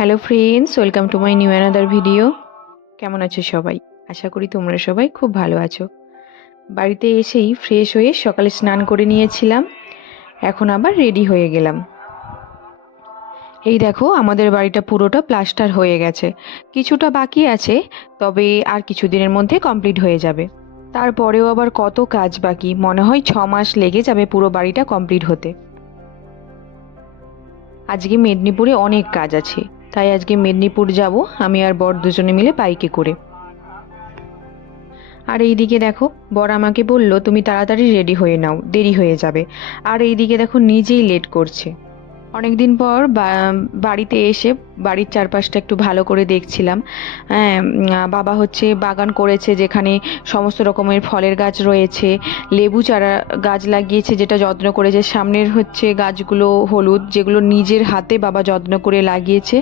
Hello friends, welcome to my new another video. কেমন আছো সবাই? আশা করি তোমরা সবাই খুব ভালো আছো। বাড়িতে এসেই ফ্রেশ হয়ে সকালে স্নান করে নিয়েছিলাম, এখন আবার রেডি হয়ে গেলাম। এই দেখো, আমাদের বাড়িটা পুরোটা প্লাস্টার হয়ে গেছে, কিছুটা বাকি আছে, তবে আর কিছুদিনের মধ্যে কমপ্লিট হয়ে যাবে। তারপরেও আবার কত কাজ বাকি, মনে হয় 6 মাস লেগে যাবে পুরো বাড়িটা কমপ্লিট হতে। আজকে মেদিনীপুরে অনেক কাজ আছে, তাই আজকে মেদিনীপুর যাব আমি আর বর দুজনে মিলে বাইকে করে। আর এইদিকে দেখো, বর আমাকে বলল তুমি তাড়াতাড়ি রেডি হয়ে নাও, দেরি হয়ে যাবে। আর এইদিকে দেখো, নিজেই লেট করছে। অনেকদিন পর বাড়িতে এসে বাড়ির চারপাশটা একটু ভালো করে দেখছিলাম। হ্যাঁ, বাবা হচ্ছে বাগান করেছে, যেখানে সমস্ত রকমের ফলের গাছ রয়েছে, লেবু চারা গাছ লাগিয়েছে, যেটা যত্ন করেছে। সামনের হচ্ছে গাছগুলো হলুদ, যেগুলো নিজের হাতে বাবা যত্ন করে লাগিয়েছে।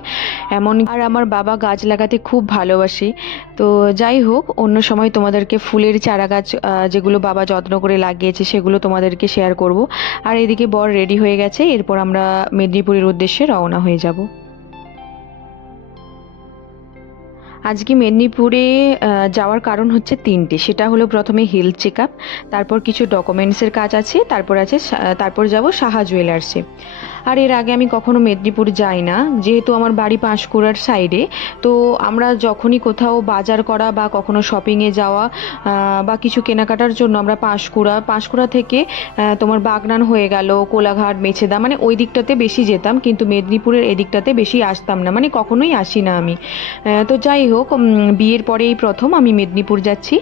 আর আমার বাবা গাছ লাগাতে খুব ভালোবাসে। তো যাই হোক, অন্য সময় তোমাদেরকে ফুলের চারা গাছ যেগুলো বাবা যত্ন করে লাগিয়েছে সেগুলো তোমাদেরকে শেয়ার করব। আর এদিকে বর রেডি হয়ে গেছে, এরপর আমরা মেদিনীপুরের উদ্দেশ্যে রওনা হয়ে যাব। আজকে মেদিনীপুরে যাওয়ার কারণ হচ্ছে তিনটে। সেটা হলো, প্রথমে হেলথ চেক আপ, তারপর কিছু ডকুমেন্টসের কাজ আছে, তারপর যাব সাহা জুয়েলার্সে। আর এর আগে আমি কখনো মেদিনীপুর যাই না, যেহেতু আমার বাড়ি পাঁশকুড়ার সাইডে। তো আমরা যখনই কোথাও বাজার করা বা কখনো শপিংয়ে যাওয়া বা কিছু কেনাকাটার জন্য আমরা পাঁশকুড়া থেকে তোমার বাগনান হয়ে গেল, কোলাঘাট, মেছেদা, মানে ওই দিকটাতে বেশি যেতাম, কিন্তু মেদিনীপুরের এদিকটাতে বেশি আসতাম না, মানে কখনোই আসি না আমি। তো যাই হোক, বিয়ের পরেই প্রথম আমি মেদিনীপুর যাচ্ছি।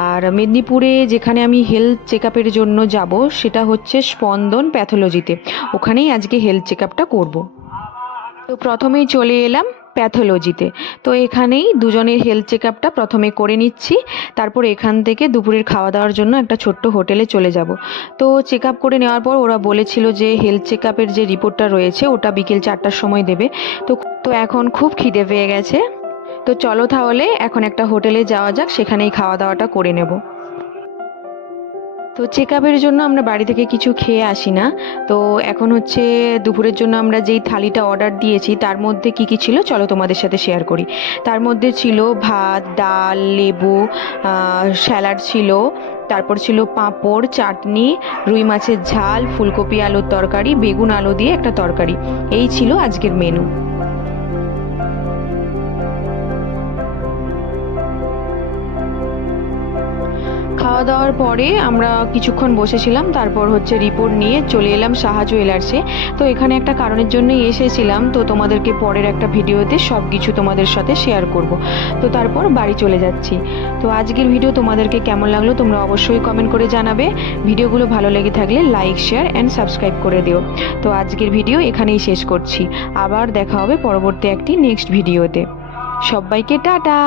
আর মেদিনীপুরে যেখানে আমি হেলথ চেক আপের জন্য যাব সেটা হচ্ছে স্পন্দন প্যাথোলজিতে। ওখানেই আজকে হেলথ চেক আপটা করবো। তো প্রথমেই চলে এলাম প্যাথোলজিতে। তো এখানেই দুজনের হেলথ চেক আপটা প্রথমে করে নিচ্ছি, তারপর এখান থেকে দুপুরের খাওয়া দাওয়ার জন্য একটা ছোট্ট হোটেলে চলে যাব। তো চেক আপ করে নেওয়ার পর ওরা বলেছিল যে হেলথ চেক আপের যে রিপোর্টটা রয়েছে ওটা বিকেল 4টার সময় দেবে। তো এখন খুব খিদে পেয়ে গেছে। তো চলো তাহলে এখন একটা হোটেলে যাওয়া যাক, সেখানেই খাওয়া দাওয়াটা করে নেব। তো চেক আপের জন্য আমরা বাড়ি থেকে কিছু খেয়ে আসি না। তো এখন হচ্ছে দুপুরের জন্য আমরা যেই থালিটা অর্ডার দিয়েছি তার মধ্যে কি কি ছিল চলো তোমাদের সাথে শেয়ার করি। তার মধ্যে ছিল ভাত, ডাল, লেবু, স্যালাড ছিল, তারপর ছিল পাঁপড়, চাটনি, রুই মাছের ঝাল, ফুলকপি আলুর তরকারি, বেগুন আলু দিয়ে একটা তরকারি। এই ছিল আজকের মেনু। খাওয়া দাওয়ার পরে আমরা কিছুক্ষণ বসেছিলাম, তারপর হচ্ছে রিপোর্ট নিয়ে চলে এলাম সাহা জুয়েলার্সে। তো এখানে একটা কারণের জন্যই এসেছিলাম, তো তোমাদেরকে পরের একটা ভিডিওতে সব কিছু তোমাদের সাথে শেয়ার করব। তো তারপর বাড়ি চলে যাচ্ছি। তো আজকের ভিডিও তোমাদেরকে কেমন লাগলো তোমরা অবশ্যই কমেন্ট করে জানাবে। ভিডিওগুলো ভালো লেগে থাকলে লাইক, শেয়ার অ্যান্ড সাবস্ক্রাইব করে দিও। তো আজকের ভিডিও এখানেই শেষ করছি, আবার দেখা হবে পরবর্তী একটি নেক্সট ভিডিওতে। সবাইকে টাটা।